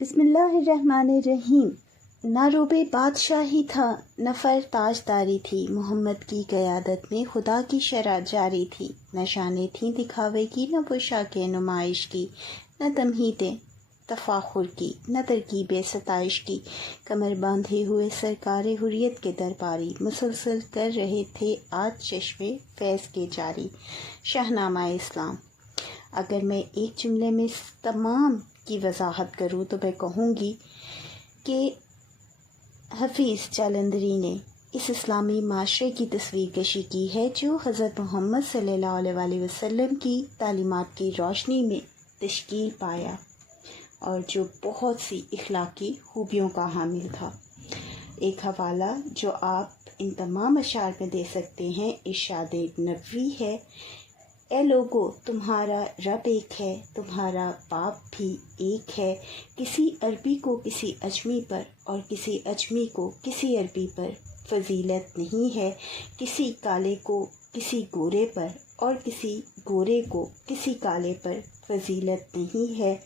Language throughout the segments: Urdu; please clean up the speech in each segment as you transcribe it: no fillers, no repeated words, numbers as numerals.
بسم اللہ الرحمن الرحیم۔ نہ روبے بادشاہی تھا نہ فر تاجداری تھی، محمد کی قیادت میں خدا کی شرع جاری تھی۔ نہ شانیں تھیں دکھاوے کی، نہ پوشاک نمائش کی، نہ تمہیدیں تفاخر کی، نہ ترکیب ستائش کی۔ کمر باندھے ہوئے سرکار حریت کے درباری، مسلسل کر رہے تھے آج چشمے فیض کے جاری۔ شاہنامہ اسلام۔ اگر میں ایک جملے میں اس تمام کی وضاحت کروں تو میں کہوں گی کہ حفیظ جالندھری نے اس اسلامی معاشرے کی تصویر کشی کی ہے جو حضرت محمد صلی اللہ علیہ وسلم کی تعلیمات کی روشنی میں تشکیل پایا اور جو بہت سی اخلاقی خوبیوں کا حامل تھا۔ ایک حوالہ جو آپ ان تمام اشعار میں دے سکتے ہیں ارشاد نبوی ہے: اے لوگو تمہارا رب ایک ہے، تمہارا باپ بھی ایک ہے۔ کسی عربی کو کسی اجمی پر اور کسی اجمی کو کسی عربی پر فضیلت نہیں ہے، کسی کالے کو کسی گورے پر اور کسی گورے کو کسی کالے پر فضیلت نہیں ہے،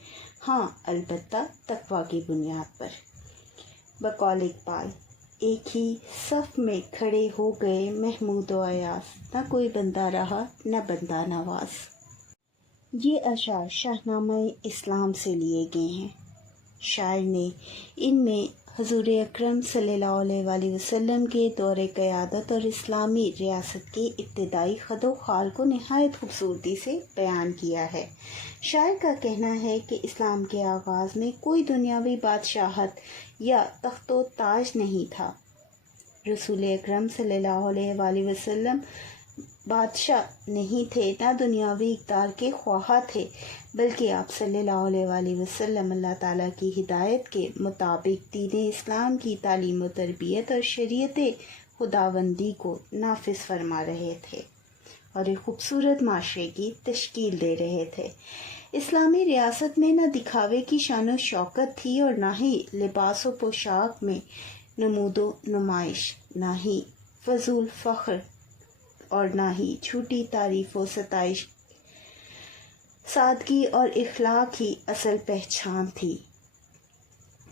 ہاں البتہ تقویٰ کی بنیاد پر۔ بقول اقبال: ایک ہی صف میں کھڑے ہو گئے محمود و ایاز، نہ کوئی بندہ رہا نہ بندہ نواز۔ یہ اشعار شاہنامہ اسلام سے لیے گئے ہیں۔ شاعر نے ان میں حضور اکرم صلی اللہ علیہ وسلم کے دور قیادت اور اسلامی ریاست کے ابتدائی خد و خال کو نہایت خوبصورتی سے بیان کیا ہے۔ شاعر کا کہنا ہے کہ اسلام کے آغاز میں کوئی دنیاوی بادشاہت یا تخت و تاج نہیں تھا۔ رسول اکرم صلی اللہ علیہ وسلم بادشاہ نہیں تھے، نہ دنیاوی اقتدار کے خواہاں تھے، بلکہ آپ صلی اللہ علیہ وسلم اللہ تعالیٰ کی ہدایت کے مطابق دین اسلام کی تعلیم و تربیت اور شریعت خداوندی کو نافذ فرما رہے تھے اور ایک خوبصورت معاشرے کی تشکیل دے رہے تھے۔ اسلامی ریاست میں نہ دکھاوے کی شان و شوکت تھی اور نہ ہی لباس و پوشاک میں نمود و نمائش، نہ ہی فضول فخر اور نہ ہی جھوٹی تعریف و ستائش۔ سادگی اور اخلاق ہی اصل پہچان تھی۔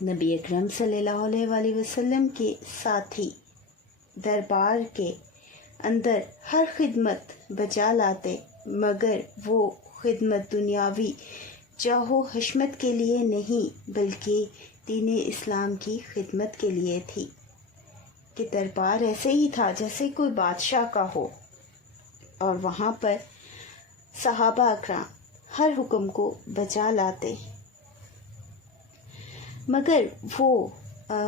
نبی اکرم صلی اللہ علیہ وسلم کے ساتھی دربار کے اندر ہر خدمت بجا لاتے، مگر وہ خدمت دنیاوی جاہ و حشمت کے لیے نہیں بلکہ دین اسلام کی خدمت کے لیے تھی، کہ دربار ایسے ہی تھا جیسے کوئی بادشاہ کا ہو، اور وہاں پر صحابہ اکرام ہر حکم کو بجا لاتے، مگر وہ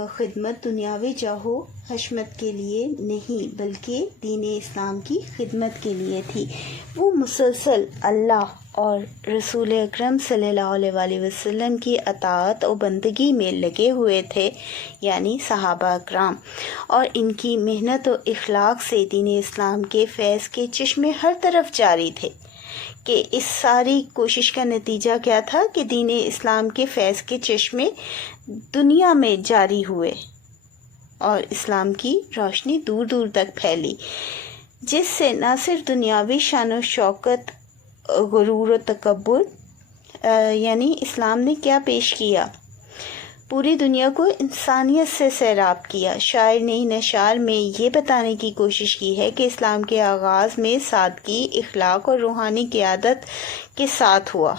خدمت دنیاوی جاہ و حشمت کے لیے نہیں بلکہ دین اسلام کی خدمت کے لیے تھی۔ وہ مسلسل اللہ اور رسول اکرم صلی اللہ علیہ وسلم کی اطاعت و بندگی میں لگے ہوئے تھے، یعنی صحابہ اکرام، اور ان کی محنت و اخلاق سے دین اسلام کے فیض کے چشمے ہر طرف جاری تھے۔ کہ اس ساری کوشش کا نتیجہ کیا تھا کہ دین اسلام کے فیض کے چشمے دنیا میں جاری ہوئے اور اسلام کی روشنی دور دور تک پھیلی، جس سے نہ صرف دنیاوی شان و شوکت، غرور و تکبر، یعنی اسلام نے کیا پیش کیا، پوری دنیا کو انسانیت سے سیراب کیا۔ شاعر نے ان اشعار میں یہ بتانے کی کوشش کی ہے کہ اسلام کے آغاز میں سادگی، اخلاق اور روحانی قیادت کے ساتھ ہوا،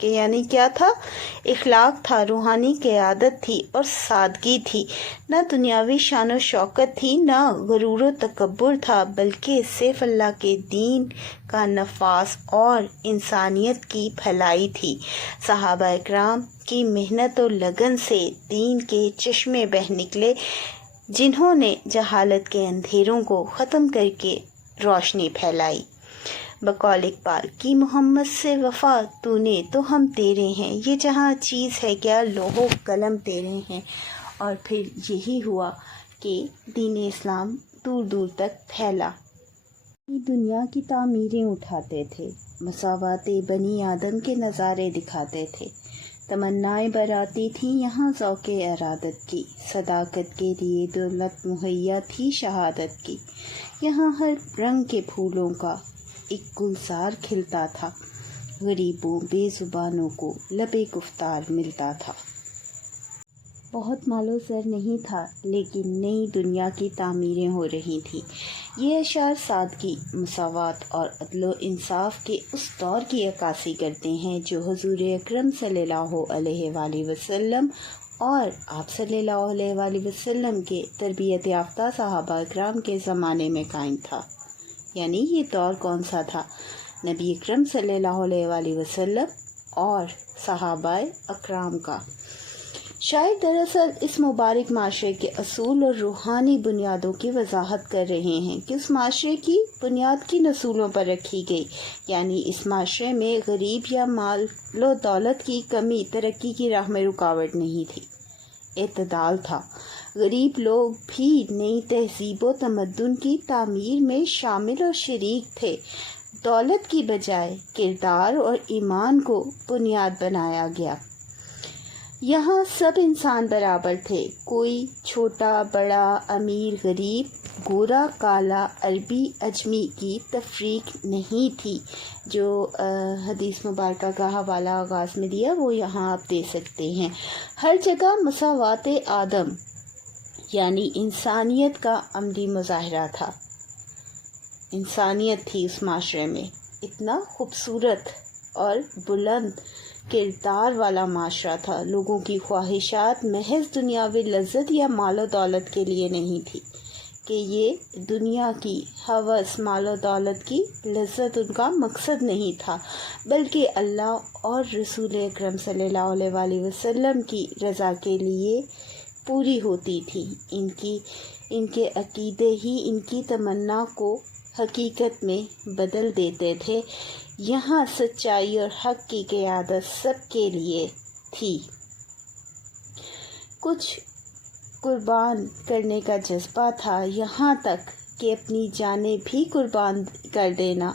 کہ یعنی کیا تھا؟ اخلاق تھا، روحانی قیادت تھی اور سادگی تھی، نہ دنیاوی شان و شوکت تھی، نہ غرور و تکبر تھا، بلکہ صرف اللہ کے دین کا نفاذ اور انسانیت کی بھلائی تھی۔ صحابہ اکرام کی محنت و لگن سے دین کے چشمے بہہ نکلے، جنہوں نے جہالت کے اندھیروں کو ختم کر کے روشنی پھیلائی۔ بقول اقبال: کی محمد سے وفا تو نے تو ہم تیرے ہیں، یہ جہاں چیز ہے کیا لوح و قلم تیرے ہیں۔ اور پھر یہی ہوا کہ دین اسلام دور دور تک پھیلا۔ دنیا کی تعمیریں اٹھاتے تھے، مساوات بنی آدم کے نظارے دکھاتے تھے، تمنائیں براتی تھیں یہاں ذوق ارادت کی، صداقت کے لیے دولت مہیا تھی شہادت کی، یہاں ہر رنگ کے پھولوں کا ایک گلزار کھلتا تھا، غریبوں بے زبانوں کو لبِ گفتار ملتا تھا۔ بہت مال و زر نہیں تھا، لیکن نئی دنیا کی تعمیریں ہو رہی تھیں۔ یہ اشعار سادگی، مساوات اور عدل و انصاف کے اس دور کی عکاسی کرتے ہیں جو حضور اکرم صلی اللہ علیہ وآلہ وسلم اور آپ صلی اللہ علیہ وآلہ وسلم کے تربیت یافتہ صحابہ اکرام کے زمانے میں قائم تھا۔ یعنی یہ دور کون سا تھا؟ نبی اکرم صلی اللہ علیہ وآلہ وسلم اور صحابہ اکرام کا۔ شاعر دراصل اس مبارک معاشرے کے اصول اور روحانی بنیادوں کی وضاحت کر رہے ہیں کہ اس معاشرے کی بنیاد کن اصولوں پر رکھی گئی، یعنی اس معاشرے میں غریب یا مال و دولت کی کمی ترقی کی راہ میں رکاوٹ نہیں تھی، اعتدال تھا۔ غریب لوگ بھی نئی تہذیب و تمدن کی تعمیر میں شامل اور شریک تھے۔ دولت کی بجائے کردار اور ایمان کو بنیاد بنایا گیا۔ یہاں سب انسان برابر تھے، کوئی چھوٹا بڑا، امیر غریب، گورا کالا، عربی اجمی کی تفریق نہیں تھی۔ جو حدیث مبارکہ کا حوالہ آغاز میں دیا وہ یہاں آپ دے سکتے ہیں۔ ہر جگہ مساوات آدم یعنی انسانیت کا عملی مظاہرہ تھا۔ انسانیت تھی اس معاشرے میں۔ اتنا خوبصورت اور بلند کردار والا معاشرہ تھا۔ لوگوں کی خواہشات محض دنیاوی لذت یا مال و دولت کے لیے نہیں تھی کہ یہ دنیا کی ہوس، مال و دولت کی لذت ان کا مقصد نہیں تھا، بلکہ اللہ اور رسول اکرم صلی اللہ علیہ وآلہ وسلم کی رضا کے لیے پوری ہوتی تھی۔ ان کے عقیدے ہی ان کی تمنا کو حقیقت میں بدل دیتے تھے۔ یہاں سچائی اور حق کی قیادت سب کے لیے تھی۔ کچھ قربان کرنے کا جذبہ تھا، یہاں تک کہ اپنی جانیں بھی قربان کر دینا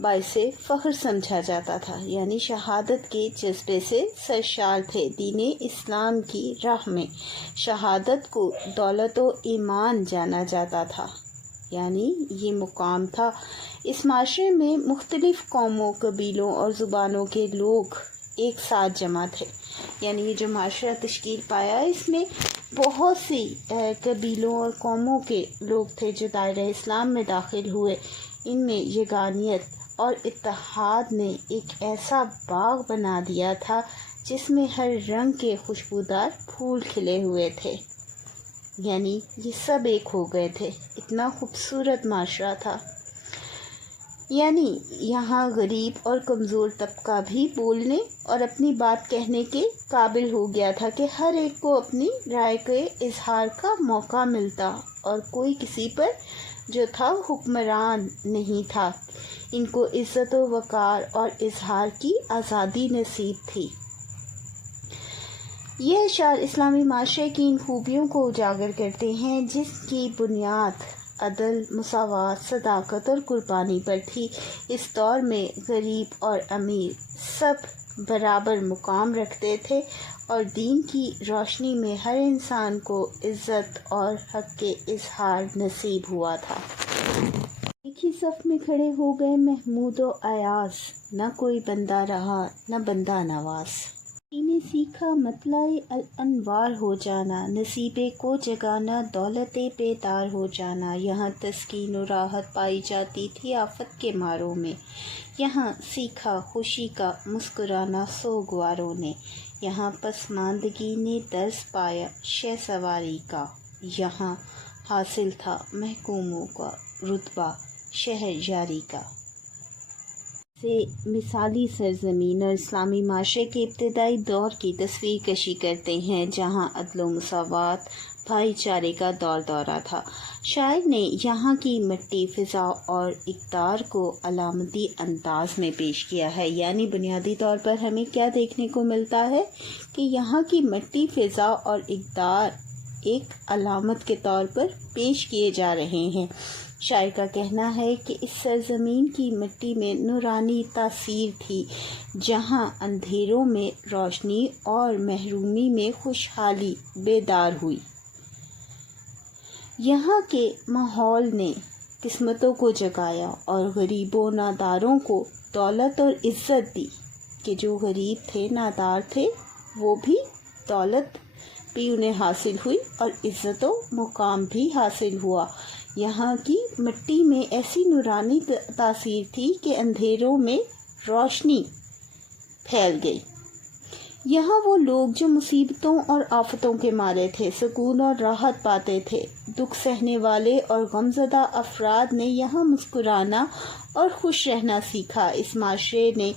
باعث فخر سمجھا جاتا تھا۔ یعنی شہادت کے جذبے سے سرشار تھے۔ دین اسلام کی راہ میں شہادت کو دولت و ایمان جانا جاتا تھا، یعنی یہ مقام تھا۔ اس معاشرے میں مختلف قوموں، قبیلوں اور زبانوں کے لوگ ایک ساتھ جمع تھے۔ یعنی یہ جو معاشرہ تشکیل پایا، اس میں بہت سی قبیلوں اور قوموں کے لوگ تھے جو دائرہ اسلام میں داخل ہوئے۔ ان میں یگانیت اور اتحاد نے ایک ایسا باغ بنا دیا تھا جس میں ہر رنگ کے خوشبودار پھول کھلے ہوئے تھے۔ یعنی یہ سب ایک ہو گئے تھے۔ اتنا خوبصورت معاشرہ تھا۔ یعنی یہاں غریب اور کمزور طبقہ بھی بولنے اور اپنی بات کہنے کے قابل ہو گیا تھا کہ ہر ایک کو اپنی رائے کے اظہار کا موقع ملتا، اور کوئی کسی پر جو تھا حکمران نہیں تھا۔ ان کو عزت و وقار اور اظہار کی آزادی نصیب تھی۔ یہ اشعار اسلامی معاشرے کی ان خوبیوں کو اجاگر کرتے ہیں جس کی بنیاد عدل، مساوات، صداقت اور قربانی پر تھی۔ اس دور میں غریب اور امیر سب برابر مقام رکھتے تھے، اور دین کی روشنی میں ہر انسان کو عزت اور حق کے اظہار نصیب ہوا تھا۔ ایک ہی صف میں کھڑے ہو گئے محمود و ایاز، نہ کوئی بندہ رہا نہ بندہ نواز۔ نے سیکھا مطلع الانوار ہو جانا، نصیبے کو جگانا، دولت بیدار ہو جانا۔ یہاں تسکین و راحت پائی جاتی تھی آفت کے ماروں میں۔ یہاں سیکھا خوشی کا مسکرانا سوگواروں نے۔ یہاں پسماندگی نے درس پایا شہ سواری کا۔ یہاں حاصل تھا محکوموں کا رتبہ شہر جاری کا۔ سے مثالی سرزمین اور اسلامی معاشرے کے ابتدائی دور کی تصویر کشی کرتے ہیں جہاں عدل و مساوات، بھائی چارے کا دور دورہ تھا۔ شاعر نے یہاں کی مٹی، فضا اور اقدار کو علامتی انداز میں پیش کیا ہے۔ یعنی بنیادی طور پر ہمیں کیا دیکھنے کو ملتا ہے کہ یہاں کی مٹی، فضا اور اقدار ایک علامت کے طور پر پیش کیے جا رہے ہیں۔ شاعر کا کہنا ہے کہ اس سرزمین کی مٹی میں نورانی تاثیر تھی، جہاں اندھیروں میں روشنی اور محرومی میں خوشحالی بیدار ہوئی۔ یہاں کے ماحول نے قسمتوں کو جگایا اور غریبوں ناداروں کو دولت اور عزت دی کہ جو غریب تھے، نادار تھے، وہ بھی دولت بھی انہیں حاصل ہوئی اور عزت و مقام بھی حاصل ہوا۔ یہاں کی مٹی میں ایسی نورانی تاثیر تھی کہ اندھیروں میں روشنی پھیل گئی۔ یہاں وہ لوگ جو مصیبتوں اور آفتوں کے مارے تھے سکون اور راحت پاتے تھے۔ دکھ سہنے والے اور غمزدہ افراد نے یہاں مسکرانا اور خوش رہنا سیکھا۔ اس معاشرے نے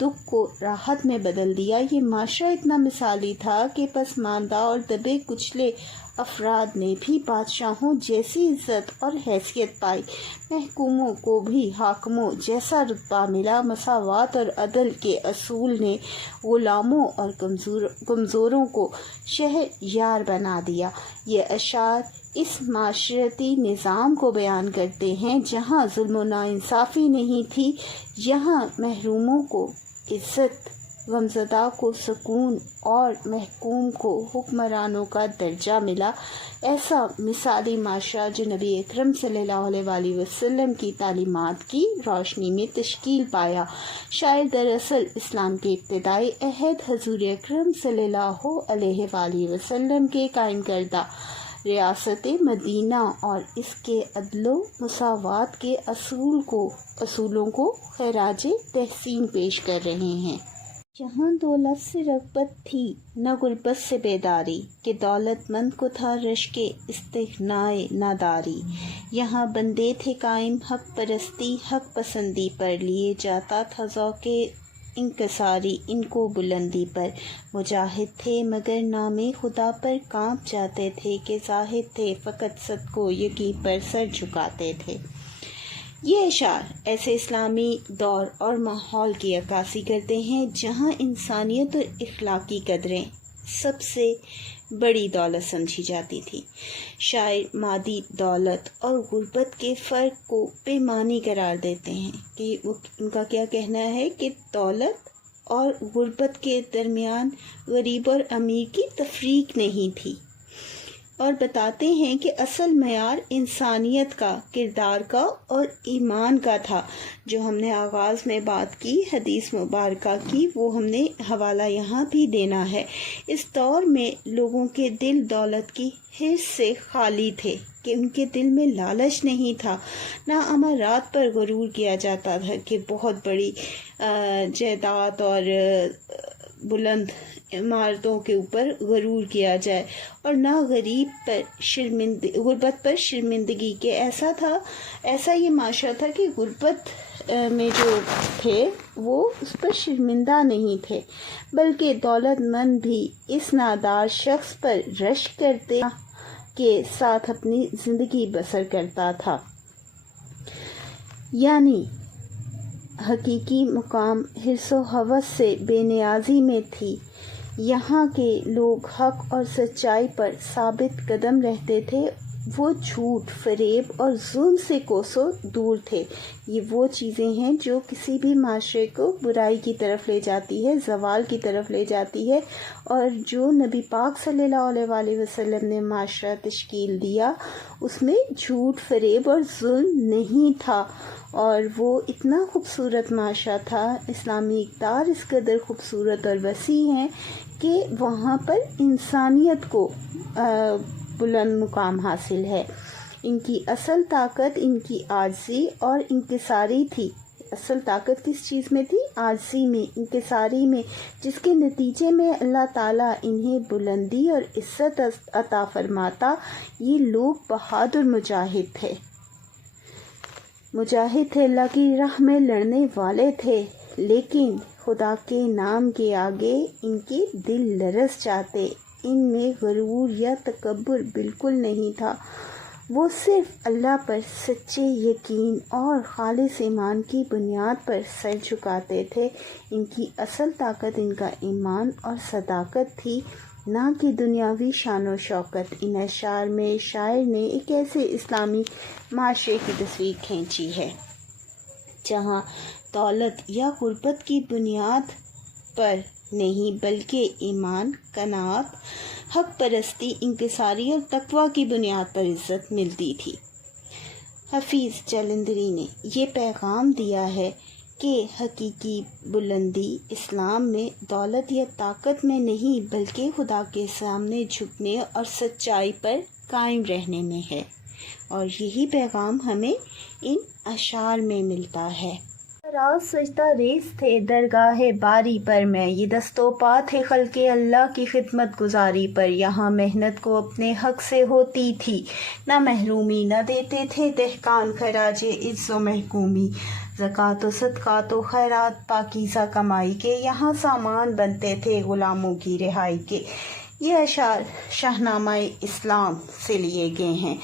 دکھ کو راحت میں بدل دیا۔ یہ معاشرہ اتنا مثالی تھا کہ پسماندہ اور دبے کچلے افراد نے بھی بادشاہوں جیسی عزت اور حیثیت پائی، محکوموں کو بھی حاکموں جیسا رتبہ ملا۔ مساوات اور عدل کے اصول نے غلاموں اور کمزوروں کو شہریار بنا دیا۔ یہ اشعار اس معاشرتی نظام کو بیان کرتے ہیں جہاں ظلم و ناانصافی نہیں تھی، یہاں محروموں کو عزت، غمزدہ کو سکون اور محکوم کو حکمرانوں کا درجہ ملا۔ ایسا مثالی معاشرہ جو نبی اکرم صلی اللہ علیہ وآلہ وسلم کی تعلیمات کی روشنی میں تشکیل پایا۔ شاعر دراصل اسلام کے ابتدائی عہد حضور اکرم صلی اللہ علیہ وآلہ وسلم کے قائم کردہ ریاست مدینہ اور اس کے عدل و مساوات کے اصولوں کو خراج تحسین پیش کر رہے ہیں۔ جہاں دولت سے رغبت تھی نہ غربت سے بیداری، کہ دولت مند کو تھا رشک استغنائے ناداری۔ یہاں بندے تھے قائم حق پرستی، حق پسندی پر، لیے جاتا تھا ذوق انکساری ان کو بلندی پر۔ مجاہد تھے مگر نام خدا پر کانپ جاتے تھے، کہ زاہد تھے فقط صدق و یقین پر سر جھکاتے تھے۔ یہ اشعار ایسے اسلامی دور اور ماحول کی عکاسی کرتے ہیں جہاں انسانیت اور اخلاقی قدریں سب سے بڑی دولت سمجھی جاتی تھی۔ شاعر مادی دولت اور غربت کے فرق کو بے معنی قرار دیتے ہیں کہ ان کا کیا کہنا ہے کہ دولت اور غربت کے درمیان غریب اور امیر کی تفریق نہیں تھی، اور بتاتے ہیں کہ اصل معیار انسانیت کا، کردار کا اور ایمان کا تھا۔ جو ہم نے آغاز میں بات کی حدیث مبارکہ کی، وہ ہم نے حوالہ یہاں بھی دینا ہے۔ اس دور میں لوگوں کے دل دولت کی حرص سے خالی تھے، کہ ان کے دل میں لالچ نہیں تھا، نہ امارات پر غرور کیا جاتا تھا کہ بہت بڑی جائیداد اور بلند عمارتوں کے اوپر غرور کیا جائے، اور نہ غربت پر شرمندگی کے ایسا یہ معاشرہ تھا کہ غربت میں جو تھے وہ اس پر شرمندہ نہیں تھے، بلکہ دولت مند بھی اس نادار شخص پر رشک کرتے کے ساتھ اپنی زندگی بسر کرتا تھا۔ یعنی حقیقی مقام حرص و ہوس سے بے نیازی میں تھی۔ یہاں کے لوگ حق اور سچائی پر ثابت قدم رہتے تھے، وہ جھوٹ، فریب اور ظلم سے کوسوں دور تھے۔ یہ وہ چیزیں ہیں جو کسی بھی معاشرے کو برائی کی طرف لے جاتی ہے، زوال کی طرف لے جاتی ہے، اور جو نبی پاک صلی اللہ علیہ وآلہ وسلم نے معاشرہ تشکیل دیا اس میں جھوٹ، فریب اور ظلم نہیں تھا، اور وہ اتنا خوبصورت معاشرہ تھا۔ اسلامی اقدار اس قدر خوبصورت اور وسیع ہیں کہ وہاں پر انسانیت کو بلند مقام حاصل ہے۔ ان کی اصل طاقت ان کی عاجزی اور انکساری تھی۔ اصل طاقت کس چیز میں تھی؟ عاجزی میں، انکساری میں، جس کے نتیجے میں اللہ تعالیٰ انہیں بلندی اور عزت عطا فرماتا۔ یہ لوگ بہادر مجاہد تھے، اللہ کی راہ میں لڑنے والے تھے، لیکن خدا کے نام کے آگے ان کے دل لرز جاتے۔ ان میں غرور یا تکبر بالکل نہیں تھا، وہ صرف اللہ پر سچے یقین اور خالص ایمان کی بنیاد پر سر جھکاتے تھے۔ ان کی اصل طاقت ان کا ایمان اور صداقت تھی، نہ کہ دنیاوی شان و شوکت۔ ان اشعار میں شاعر نے ایک ایسے اسلامی معاشرے کی تصویر کھینچی ہے جہاں دولت یا غربت کی بنیاد پر نہیں بلکہ ایمان، قناعت، حق پرستی، انکساری اور تقوی کی بنیاد پر عزت ملتی تھی۔ حفیظ جلندری نے یہ پیغام دیا ہے کہ حقیقی بلندی اسلام میں دولت یا طاقت میں نہیں بلکہ خدا کے سامنے جھکنے اور سچائی پر قائم رہنے میں ہے، اور یہی پیغام ہمیں ان اشعار میں ملتا ہے۔ راز سجدہ ریز تھے درگاہ باری پر میں، یہ دست و پا تھے خلق اللہ کی خدمت گزاری پر، یہاں محنت کو اپنے حق سے ہوتی تھی نہ محرومی، نہ دیتے تھے دہقان خراج عز و محکومی، زکوٰۃ و صدقات و خیرات پاکیزہ کمائی کے، یہاں سامان بنتے تھے غلاموں کی رہائی کے۔ یہ اشعار شاہنامہ اسلام سے لیے گئے ہیں۔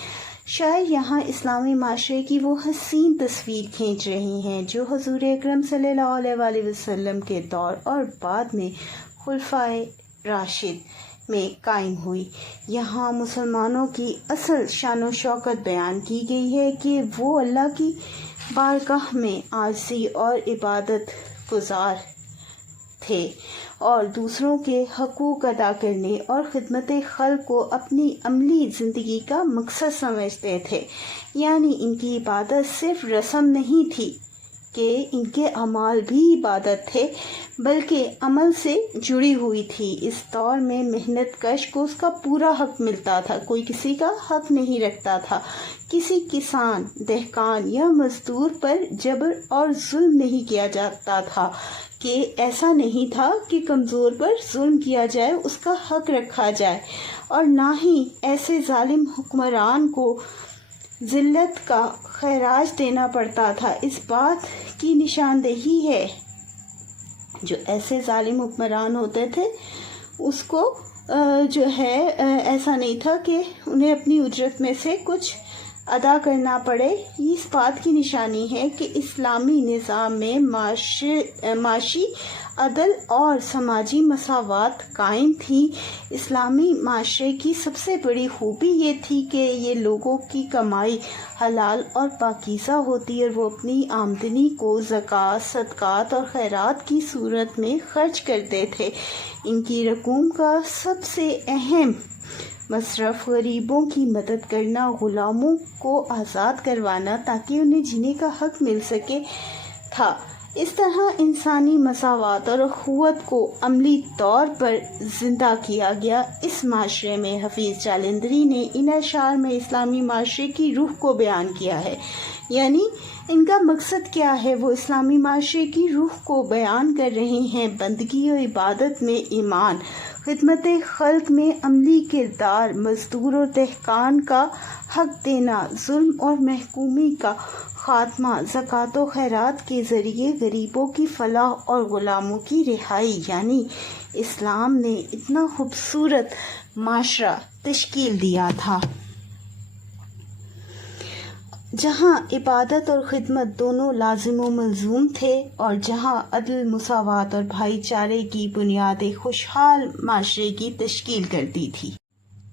شاعر یہاں اسلامی معاشرے کی وہ حسین تصویر کھینچ رہی ہیں جو حضور اکرم صلی اللہ علیہ وآلہ وسلم کے دور اور بعد میں خلفائے راشد میں قائم ہوئی۔ یہاں مسلمانوں کی اصل شان و شوکت بیان کی گئی ہے کہ وہ اللہ کی بارگاہ میں عاجزی اور عبادت گزار تھے اور دوسروں کے حقوق ادا کرنے اور خدمت خلق کو اپنی عملی زندگی کا مقصد سمجھتے تھے، یعنی ان کی عبادت صرف رسم نہیں تھی کہ ان کے اعمال بھی عبادت تھے بلکہ عمل سے جڑی ہوئی تھی۔ اس دور میں محنت کش کو اس کا پورا حق ملتا تھا، کوئی کسی کا حق نہیں رکھتا تھا، کسی کسان، دہقان یا مزدور پر جبر اور ظلم نہیں کیا جاتا تھا، کہ ایسا نہیں تھا کہ کمزور پر ظلم کیا جائے، اس کا حق رکھا جائے، اور نہ ہی ایسے ظالم حکمران کو ذلت کا خراج دینا پڑتا تھا۔ اس بات کی نشاندہی ہے جو ایسے ظالم حکمران ہوتے تھے اس کو ایسا نہیں تھا کہ انہیں اپنی اجرت میں سے کچھ ادا کرنا پڑے۔ یہ اس بات کی نشانی ہے کہ اسلامی نظام میں معاشی عدل اور سماجی مساوات قائم تھی۔ اسلامی معاشرے کی سب سے بڑی خوبی یہ تھی کہ یہ لوگوں کی کمائی حلال اور پاکیزہ ہوتی اور وہ اپنی آمدنی کو زکوٰۃ، صدقات اور خیرات کی صورت میں خرچ کرتے تھے۔ ان کی رقوم کا سب سے اہم مصرف غریبوں کی مدد کرنا، غلاموں کو آزاد کروانا تاکہ انہیں جینے کا حق مل سکے تھا۔ اس طرح انسانی مساوات اور اخوت کو عملی طور پر زندہ کیا گیا۔ اس معاشرے میں حفیظ جالندھری نے ان اشعار میں اسلامی معاشرے کی روح کو بیان کیا ہے، یعنی ان کا مقصد کیا ہے؟ وہ اسلامی معاشرے کی روح کو بیان کر رہے ہیں۔ بندگی و عبادت میں ایمان، خدمت خلق میں عملی کردار، مزدور اور دہقان کا حق دینا، ظلم اور محکومی کا خاتمہ، زکوٰۃ و خیرات کے ذریعے غریبوں کی فلاح اور غلاموں کی رہائی، یعنی اسلام نے اتنا خوبصورت معاشرہ تشکیل دیا تھا جہاں عبادت اور خدمت دونوں لازم و ملزوم تھے، اور جہاں عدل، مساوات اور بھائی چارے کی بنیاد خوشحال معاشرے کی تشکیل کرتی تھی۔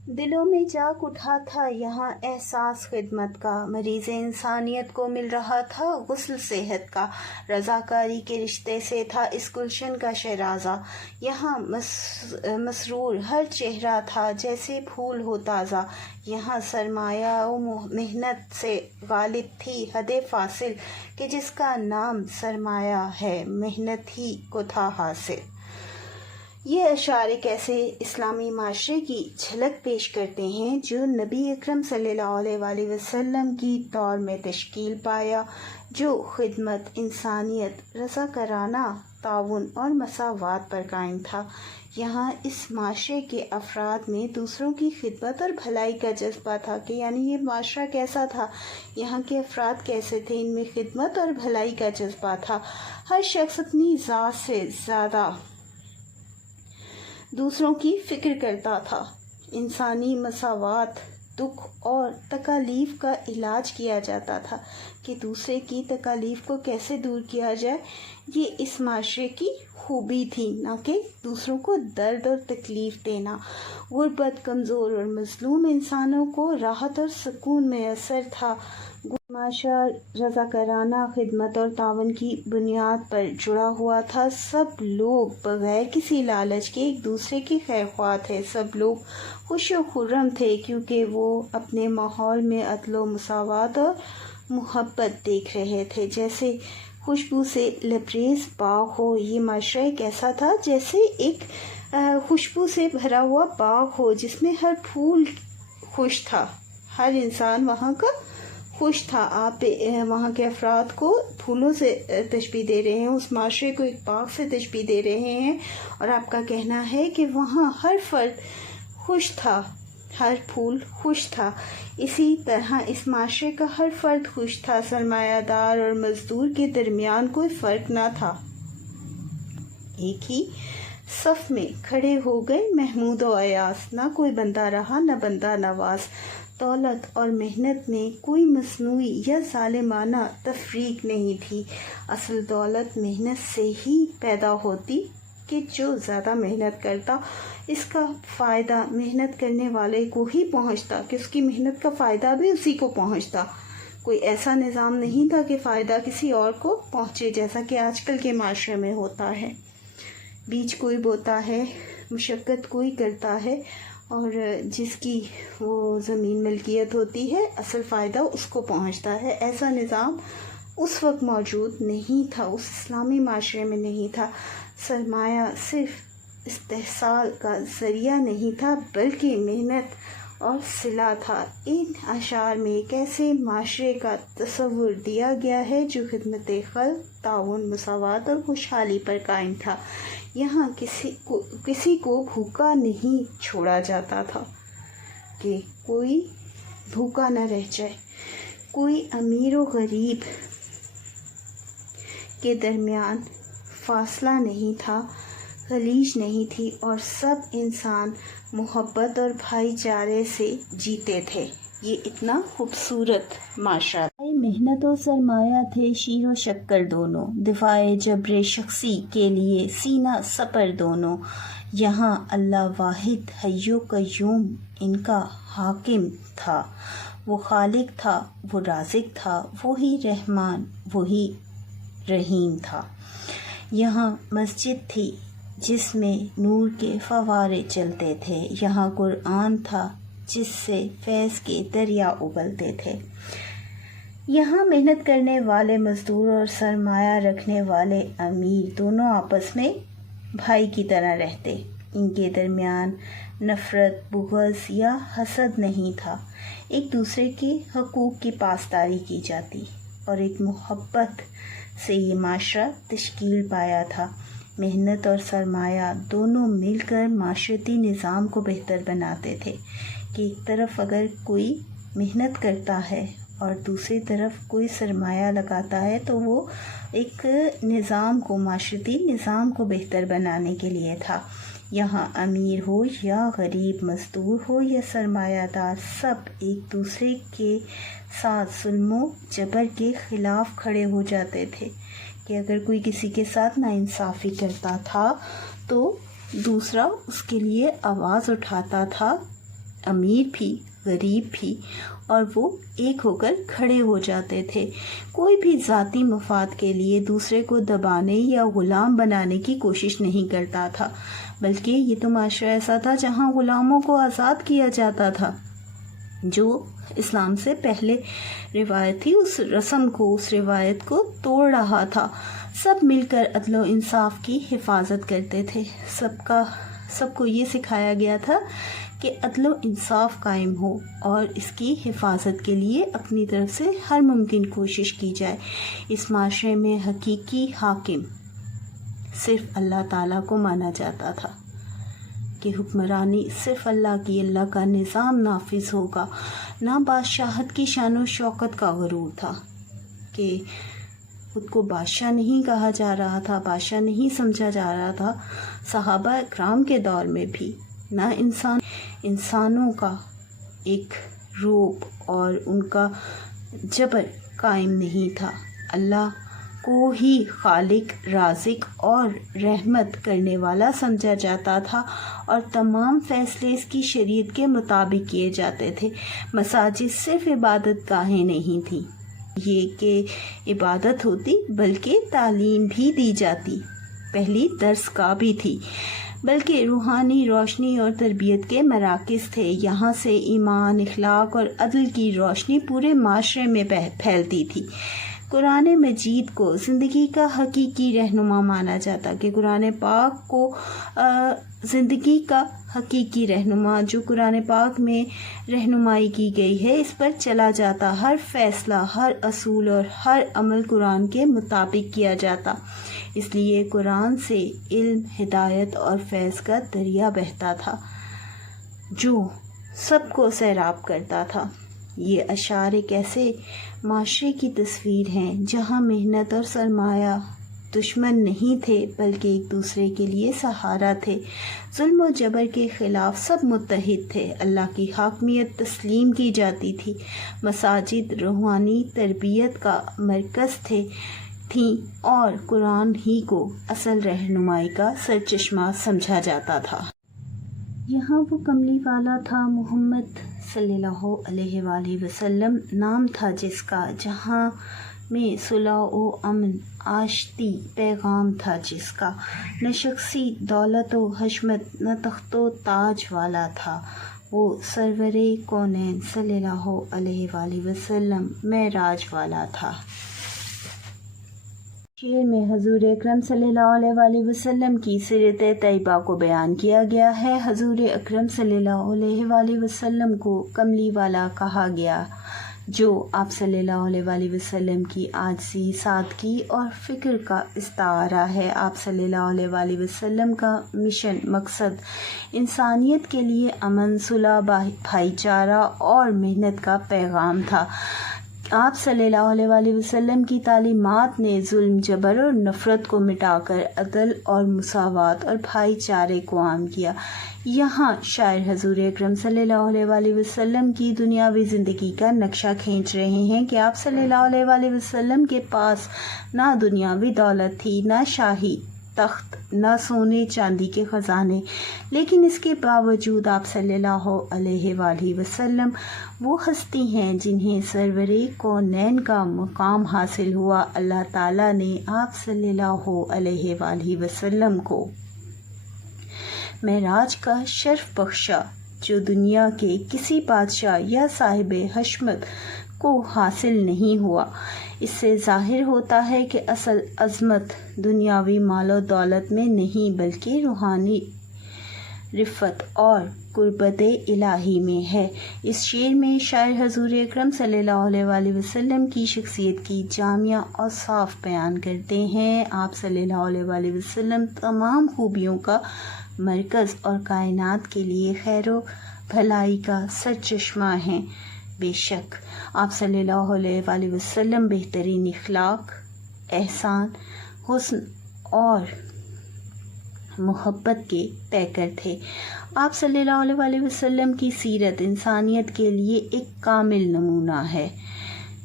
دلوں میں جاگ اٹھا تھا یہاں احساس خدمت کا، مریض انسانیت کو مل رہا تھا غسل صحت کا، رضاکاری کے رشتے سے تھا اس گلشن کا شیرازہ، یہاں مسرور ہر چہرہ تھا جیسے پھول ہو تازہ، یہاں سرمایہ و محنت سے غالب تھی حد فاصل، کہ جس کا نام سرمایہ ہے محنت ہی کو تھا حاصل۔ یہ اشعار ایک ایسے اسلامی معاشرے کی جھلک پیش کرتے ہیں جو نبی اکرم صلی اللہ علیہ وآلہ وسلم کی دور میں تشکیل پایا، جو خدمت، انسانیت، رضاکارانہ تعاون اور مساوات پر قائم تھا۔ یہاں اس معاشرے کے افراد میں دوسروں کی خدمت اور بھلائی کا جذبہ تھا، کہ یعنی یہ معاشرہ کیسا تھا، یہاں کے افراد کیسے تھے، ان میں خدمت اور بھلائی کا جذبہ تھا۔ ہر شخص اپنی ذات سے زیادہ دوسروں کی فکر کرتا تھا۔ انسانی مساوات، دکھ اور تکالیف کا علاج کیا جاتا تھا کہ دوسرے کی تکالیف کو کیسے دور کیا جائے۔ یہ اس معاشرے کی خوبی تھی، نہ کہ دوسروں کو درد اور تکلیف دینا۔ غربت، کمزور اور مظلوم انسانوں کو راحت اور سکون میسر تھا۔ معاشرہ رضاکارانہ خدمت اور تعاون کی بنیاد پر جڑا ہوا تھا۔ سب لوگ بغیر کسی لالچ کے ایک دوسرے کے خیر خواہ تھے، سب لوگ خوش و خرم تھے کیونکہ وہ اپنے ماحول میں عدل و مساوات اور محبت دیکھ رہے تھے۔ جیسے خوشبو سے لبریز باغ ہو۔ یہ معاشرہ ایک ایسا تھا جیسے ایک خوشبو سے بھرا ہوا باغ ہو جس میں ہر پھول خوش تھا، ہر انسان وہاں کا خوش تھا۔ آپ وہاں کے افراد کو پھولوں سے تشبیہ دے رہے ہیں، اس معاشرے کو ایک باغ سے تشبیہ دے رہے ہیں، اور آپ کا کہنا ہے کہ وہاں ہر فرد خوش تھا، ہر پھول خوش تھا۔ اسی طرح اس معاشرے کا ہر فرد خوش تھا، سرمایہ دار اور مزدور کے درمیان کوئی فرق نہ تھا۔ ایک ہی صف میں کھڑے ہو گئے محمود و ایاز، نہ کوئی بندہ رہا نہ بندہ نواز۔ دولت اور محنت میں کوئی مصنوعی یا ظالمانہ تفریق نہیں تھی۔ اصل دولت محنت سے ہی پیدا ہوتی کہ جو زیادہ محنت کرتا اس کا فائدہ محنت کرنے والے کو ہی پہنچتا، کہ اس کی محنت کا فائدہ بھی اسی کو پہنچتا۔ کوئی ایسا نظام نہیں تھا کہ فائدہ کسی اور کو پہنچے، جیسا کہ آج کل کے معاشرے میں ہوتا ہے۔ بیج کوئی بوتا ہے، مشقت کوئی کرتا ہے، اور جس کی وہ زمین ملکیت ہوتی ہے اصل فائدہ اس کو پہنچتا ہے۔ ایسا نظام اس وقت موجود نہیں تھا، اس اسلامی معاشرے میں نہیں تھا۔ سرمایہ صرف استحصال کا ذریعہ نہیں تھا بلکہ محنت اور صلہ تھا۔ ان اشعار میں ایک ایسے معاشرے کا تصور دیا گیا ہے جو خدمت خلق، تعاون، مساوات اور خوشحالی پر قائم تھا۔ یہاں کسی کو بھوکا نہیں چھوڑا جاتا تھا کہ کوئی بھوکا نہ رہ جائے، کوئی امیر و غریب کے درمیان فاصلہ نہیں تھا، خلیج نہیں تھی، اور سب انسان محبت اور بھائی چارے سے جیتے تھے۔ یہ اتنا خوبصورت معاشرہ تھا۔ محنت و سرمایہ تھے شیر و شکر دونوں، دفاع جبر شخصی کے لیے سینہ سپر دونوں۔ یہاں اللہ واحد حی و قیوم ان کا حاکم تھا، وہ خالق تھا، وہ رازق تھا، وہی رحمان وہی رحیم تھا۔ یہاں مسجد تھی جس میں نور کے فوارے چلتے تھے، یہاں قرآن تھا جس سے فیض کے دریا ابلتے تھے۔ یہاں محنت کرنے والے مزدور اور سرمایہ رکھنے والے امیر دونوں آپس میں بھائی کی طرح رہتے، ان کے درمیان نفرت، بغض یا حسد نہیں تھا، ایک دوسرے کے حقوق کی پاسداری کی جاتی، اور ایک محبت سے یہ معاشرہ تشکیل پایا تھا۔ محنت اور سرمایہ دونوں مل کر معاشرتی نظام کو بہتر بناتے تھے، کہ ایک طرف اگر کوئی محنت کرتا ہے اور دوسری طرف کوئی سرمایہ لگاتا ہے تو وہ ایک نظام کو، معاشرتی نظام کو بہتر بنانے کے لیے تھا۔ یہاں امیر ہو یا غریب، مزدور ہو یا سرمایہ دار، سب ایک دوسرے کے ساتھ ظلم و جبر کے خلاف کھڑے ہو جاتے تھے، کہ اگر کوئی کسی کے ساتھ ناانصافی کرتا تھا تو دوسرا اس کے لیے آواز اٹھاتا تھا، امیر بھی غریب بھی، اور وہ ایک ہو کر کھڑے ہو جاتے تھے۔ کوئی بھی ذاتی مفاد کے لیے دوسرے کو دبانے یا غلام بنانے کی کوشش نہیں کرتا تھا، بلکہ یہ تو معاشرہ ایسا تھا جہاں غلاموں کو آزاد کیا جاتا تھا۔ جو اسلام سے پہلے روایت تھی اس رسم کو، اس روایت کو توڑ رہا تھا۔ سب مل کر عدل و انصاف کی حفاظت کرتے تھے، سب کو یہ سکھایا گیا تھا کہ عدل و انصاف قائم ہو اور اس کی حفاظت کے لیے اپنی طرف سے ہر ممکن کوشش کی جائے۔ اس معاشرے میں حقیقی حاکم صرف اللہ تعالیٰ کو مانا جاتا تھا، کہ حکمرانی صرف اللہ کی، اللہ کا نظام نافذ ہوگا۔ نہ بادشاہت کی شان و شوکت کا غرور تھا، کہ خود کو بادشاہ نہیں کہا جا رہا تھا، بادشاہ نہیں سمجھا جا رہا تھا۔ صحابہ اکرام کے دور میں بھی نہ انسانوں کا ایک روب اور ان کا جبر قائم نہیں تھا، اللہ کو ہی خالق، رازق اور رحمت کرنے والا سمجھا جاتا تھا، اور تمام فیصلے اس کی شریعت کے مطابق کیے جاتے تھے۔ مساجد صرف عبادت گاہیں نہیں تھیں، یہ کہ عبادت ہوتی بلکہ تعلیم بھی دی جاتی، پہلی درس گاہ بھی تھی، بلکہ روحانی روشنی اور تربیت کے مراکز تھے۔ یہاں سے ایمان، اخلاق اور عدل کی روشنی پورے معاشرے میں پھیلتی تھی۔ قرآن مجید کو زندگی کا حقیقی رہنما مانا جاتا، کہ قرآن پاک کو زندگی کا حقیقی رہنما، جو قرآن پاک میں رہنمائی کی گئی ہے اس پر چلا جاتا، ہر فیصلہ، ہر اصول اور ہر عمل قرآن کے مطابق کیا جاتا۔ اس لیے قرآن سے علم، ہدایت اور فیض کا دریا بہتا تھا جو سب کو سیراب کرتا تھا۔ یہ اشعار ایک ایسے معاشرے کی تصویر ہیں جہاں محنت اور سرمایہ دشمن نہیں تھے بلکہ ایک دوسرے کے لیے سہارا تھے، ظلم و جبر کے خلاف سب متحد تھے، اللہ کی حاکمیت تسلیم کی جاتی تھی، مساجد روحانی تربیت کا مرکز تھیں اور قرآن ہی کو اصل رہنمائی کا سرچشمہ سمجھا جاتا تھا۔ یہاں وہ کملی والا تھا، محمد صلی اللہ علیہ وآلہ وسلم نام تھا جس کا، جہاں میں صلح و امن آشتی پیغام تھا جس کا، نہ شخصی دولت و حشمت نہ تخت و تاج والا تھا وہ، سرور کونین صلی اللہ علیہ وآلہ وسلم معراج والا تھا۔ شعر میں حضور اکرم صلی اللہ علیہ وآلہ وسلم کی سیرت طیبہ کو بیان کیا گیا ہے۔ حضور اکرم صلی اللہ علیہ وآلہ وسلم کو کملی والا کہا گیا، جو آپ صلی اللہ علیہ وآلہ وسلم کی عاجزی، سادگی اور فکر کا استعارہ ہے۔ آپ صلی اللہ علیہ وآلہ وسلم کا مشن، مقصد انسانیت کے لیے امن، صلح، بھائی چارہ اور محنت کا پیغام تھا۔ آپ صلی اللہ علیہ وآلہ وسلم کی تعلیمات نے ظلم، جبر اور نفرت کو مٹا کر عدل اور مساوات اور بھائی چارے کو عام کیا۔ یہاں شاعر حضور اکرم صلی اللہ علیہ وآلہ وسلم کی دنیاوی زندگی کا نقشہ کھینچ رہے ہیں کہ آپ صلی اللہ علیہ وآلہ وسلم کے پاس نہ دنیاوی دولت تھی، نہ شاہی تخت، نہ سونے چاندی کے خزانے، لیکن اس کے باوجود آپ صلی اللہ علیہ وآلہ وسلم وہ ہستی ہیں جنہیں سرور کونین کا مقام حاصل ہوا۔ اللہ تعالیٰ نے آپ صلی اللہ علیہ وآلہ وسلم کو معراج کا شرف بخشا، جو دنیا کے کسی بادشاہ یا صاحب حشمت کو حاصل نہیں ہوا۔ اس سے ظاہر ہوتا ہے کہ اصل عظمت دنیاوی مال و دولت میں نہیں بلکہ روحانی رفت اور قربت الہی میں ہے۔ اس شعر میں شاعر حضور اکرم صلی اللہ علیہ وآلہ وسلم کی شخصیت کی جامع اور صاف بیان کرتے ہیں۔ آپ صلی اللہ علیہ وآلہ وسلم تمام خوبیوں کا مرکز اور کائنات کے لیے خیر و بھلائی کا سرچشمہ ہیں۔ بے شک آپ صلی اللہ علیہ وآلہ وسلم بہترین اخلاق، احسان، حسن اور محبت کے پیکر تھے۔ آپ صلی اللہ علیہ وآلہ وسلم کی سیرت انسانیت کے لیے ایک کامل نمونہ ہے،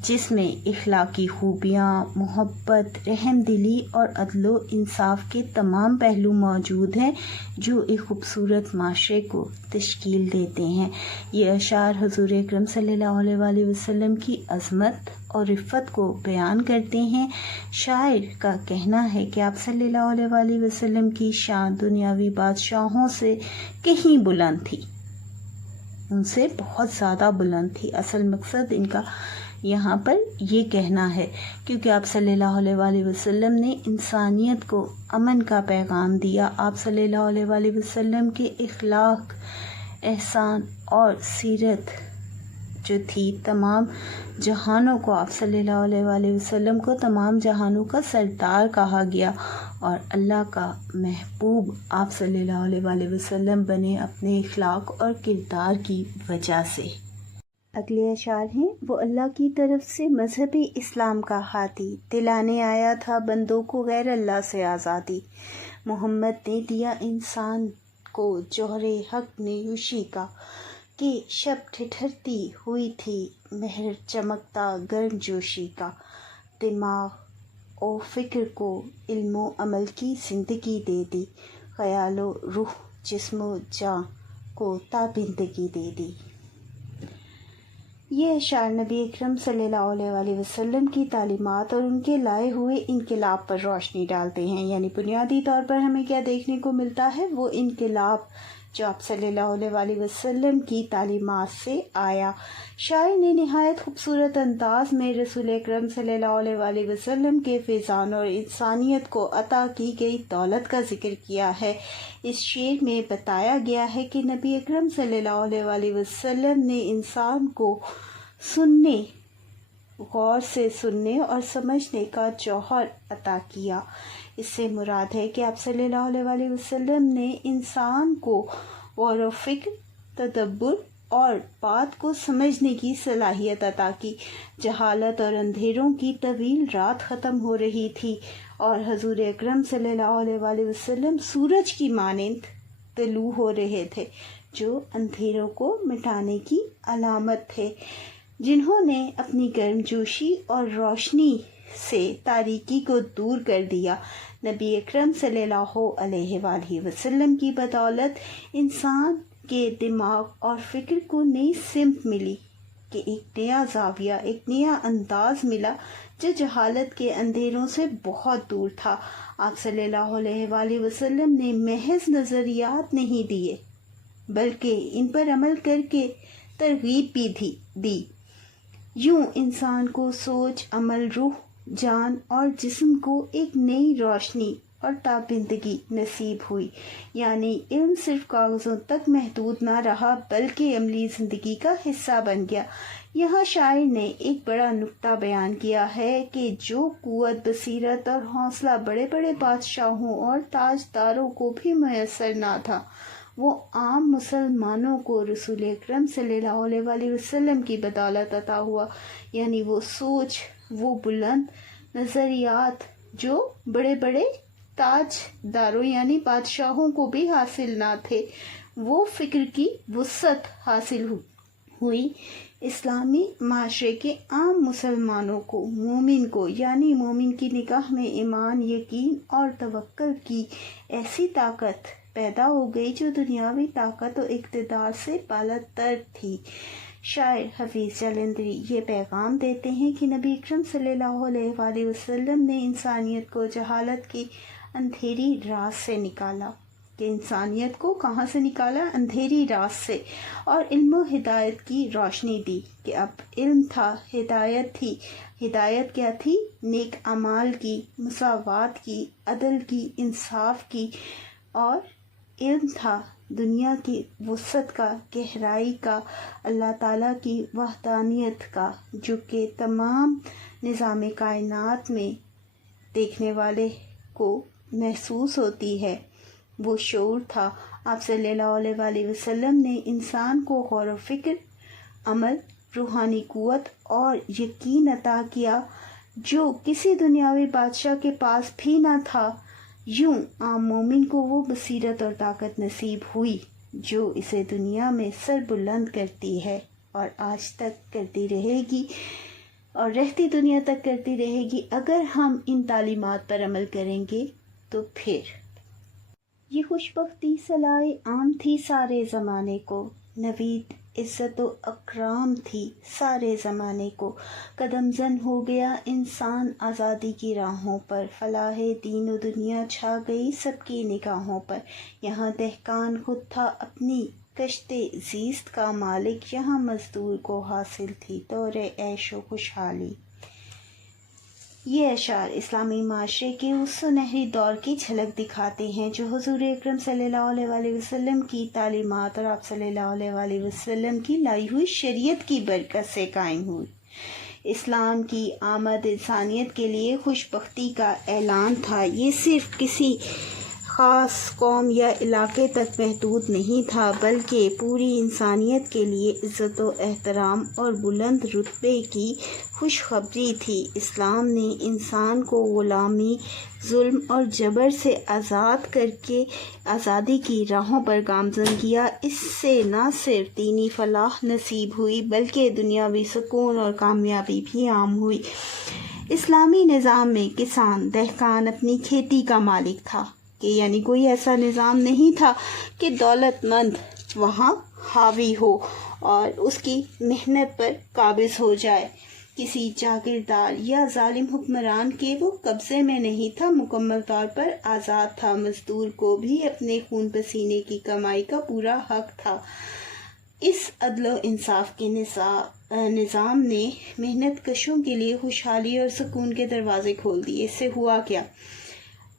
جس میں اخلاقی خوبیاں، محبت، رحم دلی اور عدل و انصاف کے تمام پہلو موجود ہیں جو ایک خوبصورت معاشرے کو تشکیل دیتے ہیں۔ یہ اشعار حضور اکرم صلی اللہ علیہ وآلہ وسلم کی عظمت اور رفت کو بیان کرتے ہیں۔ شاعر کا کہنا ہے کہ آپ صلی اللہ علیہ وآلہ وسلم کی شان دنیاوی بادشاہوں سے کہیں بلند تھی، ان سے بہت زیادہ بلند تھی۔ اصل مقصد ان کا یہاں پر یہ کہنا ہے کیونکہ آپ صلی اللہ علیہ وآلہ وسلم نے انسانیت کو امن کا پیغام دیا۔ آپ صلی اللہ علیہ وآلہ وسلم کے اخلاق، احسان اور سیرت جو تھی تمام جہانوں کو، آپ صلی اللہ علیہ وآلہ وسلم کو تمام جہانوں کا سردار کہا گیا اور اللہ کا محبوب آپ صلی اللہ علیہ وآلہ وسلم بنے اپنے اخلاق اور کردار کی وجہ سے۔ اگلے اشعار ہیں، وہ اللہ کی طرف سے مذہب اسلام کا ہادی، دلانے آیا تھا بندوں کو غیر اللہ سے آزادی۔ محمد نے دیا انسان کو جوہر حق نیوشی کا، کہ شب ٹھٹھرتی ہوئی تھی مہر چمکتا گرم جوشی کا۔ دماغ و فکر کو علم و عمل کی زندگی دے دی، خیال و روح جسم و جاں کو تابندگی دے دی۔ یہ اشعار نبی اکرم صلی اللہ علیہ وآلہ وسلم کی تعلیمات اور ان کے لائے ہوئے انقلاب پر روشنی ڈالتے ہیں۔ یعنی بنیادی طور پر ہمیں کیا دیکھنے کو ملتا ہے، وہ انقلاب جو آپ صلی اللہ علیہ وسلم کی تعلیمات سے آیا۔ شاعر نے نہایت خوبصورت انداز میں رسول اکرم صلی اللہ علیہ وسلم کے فیضان اور انسانیت کو عطا کی گئی دولت کا ذکر کیا ہے۔ اس شعر میں بتایا گیا ہے کہ نبی اکرم صلی اللہ علیہ وسلم نے انسان کو غور سے سننے اور سمجھنے کا جوہر عطا کیا۔ اس سے مراد ہے کہ آپ صلی اللہ علیہ وسلم نے انسان کو غور و فکر، تدبر اور بات کو سمجھنے کی صلاحیت عطا کی۔ جہالت اور اندھیروں کی طویل رات ختم ہو رہی تھی اور حضور اکرم صلی اللہ علیہ وسلم سورج کی مانند طلوع ہو رہے تھے، جو اندھیروں کو مٹانے کی علامت تھے، جنہوں نے اپنی گرمجوشی اور روشنی سے تاریکی کو دور کر دیا۔ نبی اکرم صلی اللہ علیہ وسلم کی بدولت انسان کے دماغ اور فکر کو نئی سمت ملی، کہ ایک نیا زاویہ، ایک نیا انداز ملا جو جہالت کے اندھیروں سے بہت دور تھا۔ آپ صلی اللہ علیہ وسلم نے محض نظریات نہیں دیے، بلکہ ان پر عمل کر کے ترغیب بھی دی۔ یوں انسان کو سوچ، عمل، روح، جان اور جسم کو ایک نئی روشنی اور تابندگی نصیب ہوئی، یعنی علم صرف کاغذوں تک محدود نہ رہا بلکہ عملی زندگی کا حصہ بن گیا۔ یہاں شاعر نے ایک بڑا نکتہ بیان کیا ہے کہ جو قوت، بصیرت اور حوصلہ بڑے بڑے بادشاہوں اور تاجداروں کو بھی میسر نہ تھا، وہ عام مسلمانوں کو رسول اکرم صلی اللہ علیہ وسلم کی بدولت عطا ہوا، یعنی وہ سوچ، وہ بلند نظریات جو بڑے بڑے تاجداروں یعنی بادشاہوں کو بھی حاصل نہ تھے، وہ فکر کی وسعت حاصل ہوئی۔ اسلامی معاشرے کے عام مسلمانوں کو، مومن کو، یعنی مومن کی نگاہ میں ایمان، یقین اور توکل کی ایسی طاقت پیدا ہو گئی جو دنیاوی طاقت و اقتدار سے بالاتر تھی۔ شاعر حفیظ جلندری یہ پیغام دیتے ہیں کہ نبی اکرم صلی اللہ علیہ وسلم نے انسانیت کو جہالت کی اندھیری رات سے نکالا، کہ انسانیت کو کہاں سے نکالا؟ اندھیری رات سے، اور علم و ہدایت کی روشنی دی، کہ اب علم تھا، ہدایت تھی۔ ہدایت کیا تھی؟ نیک اعمال کی، مساوات کی، عدل کی، انصاف کی، اور علم تھا دنیا کی وسعت کا، گہرائی کا، اللہ تعالیٰ کی وحدانیت کا، جو کہ تمام نظام کائنات میں دیکھنے والے کو محسوس ہوتی ہے، وہ شعور تھا۔ آپ صلی اللہ علیہ وسلم نے انسان کو غور و فکر، عمل، روحانی قوت اور یقین عطا کیا جو کسی دنیاوی بادشاہ کے پاس بھی نہ تھا۔ یوں عام مومن کو وہ بصیرت اور طاقت نصیب ہوئی جو اسے دنیا میں سر بلند کرتی ہے، اور آج تک کرتی رہے گی، اور رہتی دنیا تک کرتی رہے گی اگر ہم ان تعلیمات پر عمل کریں گے تو پھر یہ خوشبختی صلاح عام تھی سارے زمانے کو، نوید عزت و اکرام تھی سارے زمانے کو، قدم زن ہو گیا انسان آزادی کی راہوں پر، فلاح دین و دنیا چھا گئی سب کی نگاہوں پر، یہاں دہقان خود تھا اپنی کشت زیست کا مالک، یہاں مزدور کو حاصل تھی دور عیش و خوشحالی۔ یہ اشعار اسلامی معاشرے کے اس سنہری دور کی جھلک دکھاتے ہیں جو حضور اکرم صلی اللہ علیہ وسلم کی تعلیمات اور آپ صلی اللہ علیہ وسلم کی لائی ہوئی شریعت کی برکت سے قائم ہوئی۔ اسلام کی آمد انسانیت کے لیے خوشبختی کا اعلان تھا۔ یہ صرف کسی خاص قوم یا علاقے تک محدود نہیں تھا، بلکہ پوری انسانیت کے لیے عزت و احترام اور بلند رتبے کی خوشخبری تھی۔ اسلام نے انسان کو غلامی، ظلم اور جبر سے آزاد کر کے آزادی کی راہوں پر گامزن کیا۔ اس سے نہ صرف دینی فلاح نصیب ہوئی بلکہ دنیاوی سکون اور کامیابی بھی عام ہوئی۔ اسلامی نظام میں کسان، دہقان اپنی کھیتی کا مالک تھا، کہ یعنی کوئی ایسا نظام نہیں تھا کہ دولت مند وہاں حاوی ہو اور اس کی محنت پر قابض ہو جائے، کسی جاگیردار یا ظالم حکمران کے وہ قبضے میں نہیں تھا، مکمل طور پر آزاد تھا۔ مزدور کو بھی اپنے خون پسینے کی کمائی کا پورا حق تھا۔ اس عدل و انصاف کے نظام نے محنت کشوں کے لیے خوشحالی اور سکون کے دروازے کھول دیے۔ اس سے ہوا کیا؟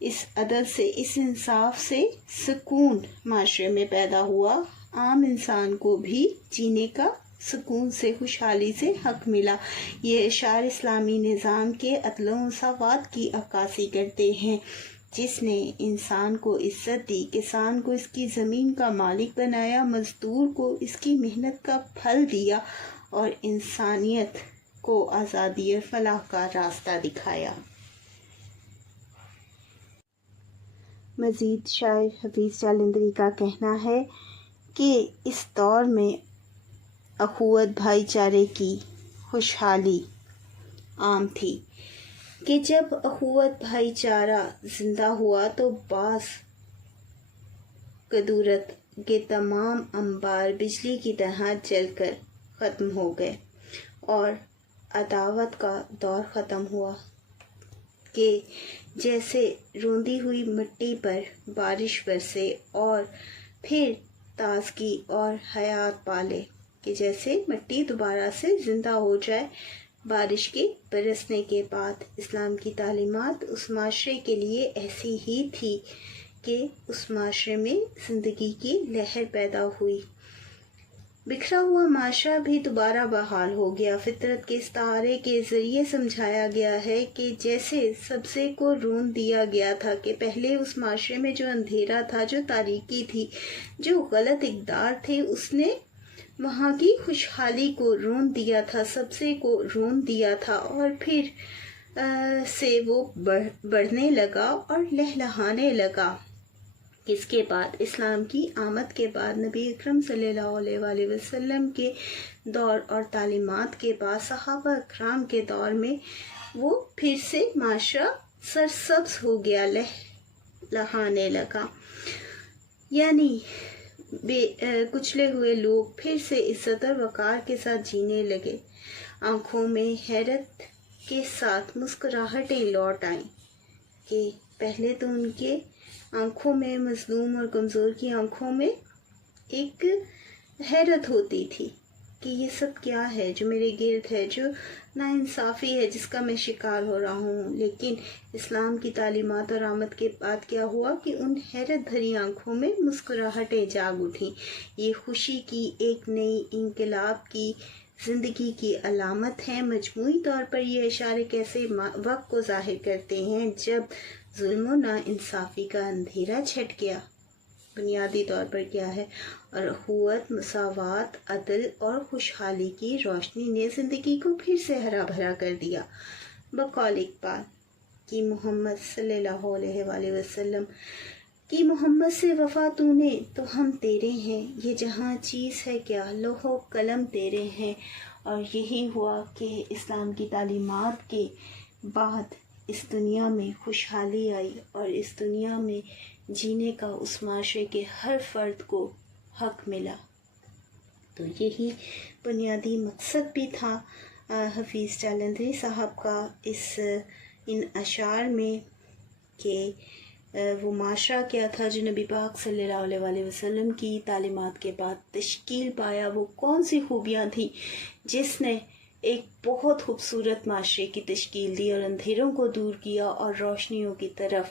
اس عدل سے، اس انصاف سے سکون معاشرے میں پیدا ہوا۔ عام انسان کو بھی جینے کا سکون سے، خوشحالی سے حق ملا۔ یہ اشعار اسلامی نظام کے عدل و مساوات کی عکاسی کرتے ہیں، جس نے انسان کو عزت دی، کسان کو اس کی زمین کا مالک بنایا، مزدور کو اس کی محنت کا پھل دیا اور انسانیت کو آزادی اور فلاح کا راستہ دکھایا۔ مزید شاعر حفیظ جالندھری کا کہنا ہے کہ اس دور میں اخوت بھائی چارے کی خوشحالی عام تھی، کہ جب اخوت بھائی چارہ زندہ ہوا تو بعض قدورت کے تمام انبار بجلی کی طرح جل کر ختم ہو گئے اور عداوت کا دور ختم ہوا، کہ جیسے روندی ہوئی مٹی پر بارش برسے اور پھر تازگی اور حیات پالے، کہ جیسے مٹی دوبارہ سے زندہ ہو جائے بارش کے برسنے کے بعد۔ اسلام کی تعلیمات اس معاشرے کے لیے ایسی ہی تھی کہ اس معاشرے میں زندگی کی لہر پیدا ہوئی۔ بکھرا ہوا معاشرہ بھی دوبارہ بحال ہو گیا۔ فطرت کے استعارے کے ذریعے سمجھایا گیا ہے کہ جیسے سبزے کو رون دیا گیا تھا، کہ پہلے اس معاشرے میں جو اندھیرا تھا، جو تاریکی تھی، جو غلط اقدار تھے، اس نے وہاں کی خوشحالی کو رون دیا تھا، سبزے کو رون دیا تھا، اور پھر سے وہ بڑھنے لگا اور لہلہانے لگا۔ اس کے بعد اسلام کی آمد کے بعد، نبی اکرم صلی اللہ علیہ وآلہ وسلم کے دور اور تعلیمات کے بعد، صحابہ اکرام کے دور میں وہ پھر سے معاشرہ سرسبز ہو گیا، لہلہانے لگا، یعنی کچلے ہوئے لوگ پھر سے عزت اور وقار کے ساتھ جینے لگے۔ آنکھوں میں حیرت کے ساتھ مسکراہٹیں لوٹ آئیں، کہ پہلے تو ان کے آنکھوں میں، مظلوم اور کمزور کی آنکھوں میں ایک حیرت ہوتی تھی کہ یہ سب کیا ہے جو میرے گرد ہے، جو ناانصافی ہے جس کا میں شکار ہو رہا ہوں۔ لیکن اسلام کی تعلیمات اور آمد کے بعد کیا ہوا کہ ان حیرت بھری آنکھوں میں مسکراہٹیں جاگ اٹھیں۔ یہ خوشی کی ایک نئی انقلاب کی زندگی کی علامت ہے۔ مجموعی طور پر یہ اشارے کیسے وقت کو ظاہر کرتے ہیں جب ظلم و ناانصافی کا اندھیرا چھٹ گیا۔ بنیادی طور پر کیا ہے؟ اور اخوت، مساوات، عدل اور خوشحالی کی روشنی نے زندگی کو پھر سے ہرا بھرا کر دیا۔ بقول اقبال کہ محمد صلی اللہ علیہ وآلہ وسلم کہ محمد سے وفا تو نے تو ہم تیرے ہیں، یہ جہاں چیز ہے کیا، لوح و قلم تیرے ہیں۔ اور یہی ہوا کہ اسلام کی تعلیمات کے بعد اس دنیا میں خوشحالی آئی، اور اس دنیا میں جینے کا اس معاشرے کے ہر فرد کو حق ملا۔ تو یہی بنیادی مقصد بھی تھا حفیظ جالندھری صاحب کا ان اشعار میں، کہ وہ معاشرہ کیا تھا جو نبی پاک صلی اللہ علیہ وآلہ وسلم کی تعلیمات کے بعد تشکیل پایا، وہ کون سی خوبیاں تھیں جس نے ایک بہت خوبصورت معاشرے کی تشکیل دی اور اندھیروں کو دور کیا اور روشنیوں کی طرف